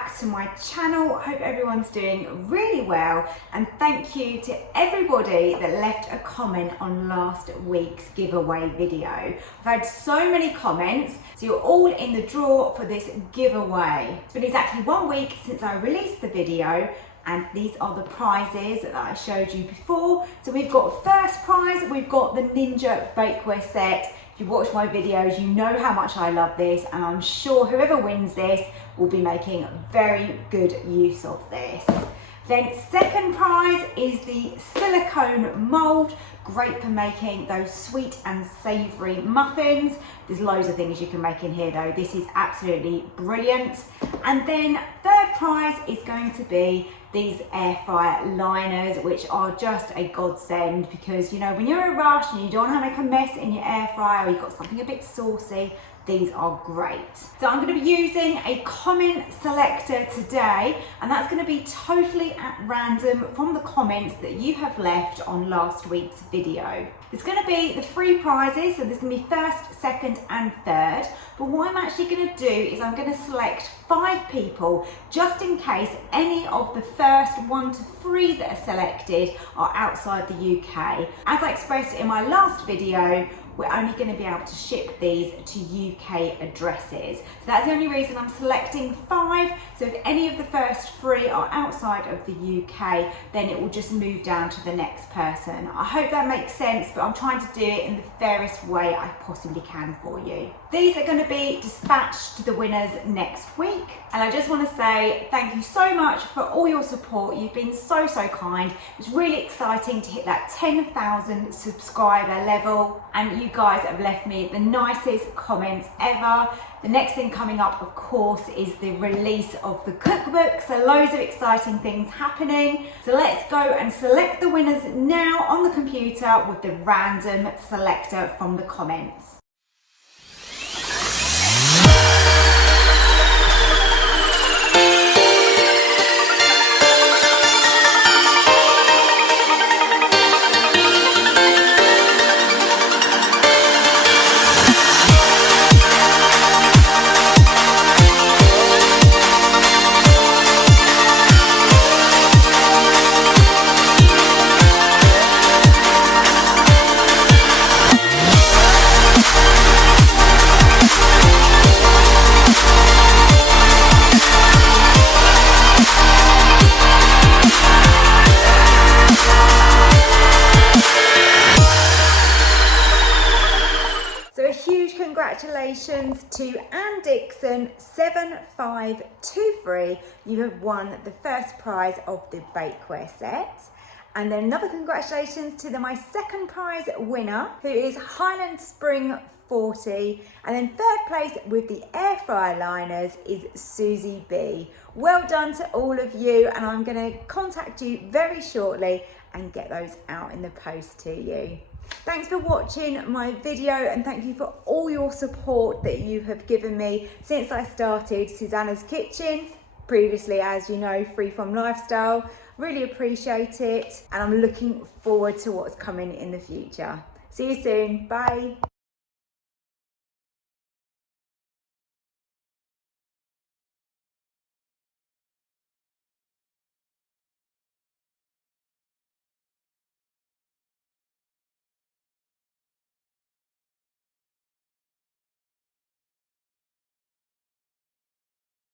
back to my channel. Hope everyone's doing really well, and thank you to everybody that left a comment on last week's giveaway video. I've had so many comments, so you're all in the draw for this giveaway. It's been exactly 1 week since I released the video, and these are the prizes that I showed you before. So we've got first prize, we've got the Ninja bakeware set. If you watch my videos, you know how much I love this, and I'm sure whoever wins this will be making very good use of this. Then second prize is the silicone mold, great for making those sweet and savoury muffins. There's loads of things you can make in here though. This is absolutely brilliant. And then third prize is going to be these air fryer liners, which are just a godsend because, you know, when you're in a rush and you don't want to make a mess in your air fryer, or you've got something a bit saucy, these are great. So I'm going to be using a comment selector today, and that's going to be totally at random from the comments that you have left on last week's video. It's going to be the three prizes, so there's going to be first, second and third. But what I'm actually going to do is I'm going to select 5 people just in case any of the first 1 to 3 that are selected are outside the UK. As I expressed in my last video, we're only going to be able to ship these to UK addresses. So that's the only reason I'm selecting 5. So if any of the first 3 are outside of the UK, then it will just move down to the next person. I hope that makes sense, but I'm trying to do it in the fairest way I possibly can for you. These are going to be dispatched to the winners next week. And I just want to say thank you so much for all your support. You've been so kind. It's really exciting to hit that 10,000 subscriber level, and you guys have left me the nicest comments ever. The next thing coming up, of course, is the release of the cookbook, so loads of exciting things happening. So let's go and select the winners now on the computer with the random selector from the comments. Congratulations to Anne Dixon 7523. You have won the first prize of the bakeware set. And then another congratulations to my second prize winner, who is Highland Spring 40. And then third place with the air fryer liners is Susie B. Well done to all of you, and I'm going to contact you very shortly and get those out in the post to you. Thanks for watching my video, and thank you for all your support that you have given me since I started Susannah's Kitchen, previously, as you know, Freeform Lifestyle. Really appreciate it, and I'm looking forward to what's coming in the future. See you soon. Bye.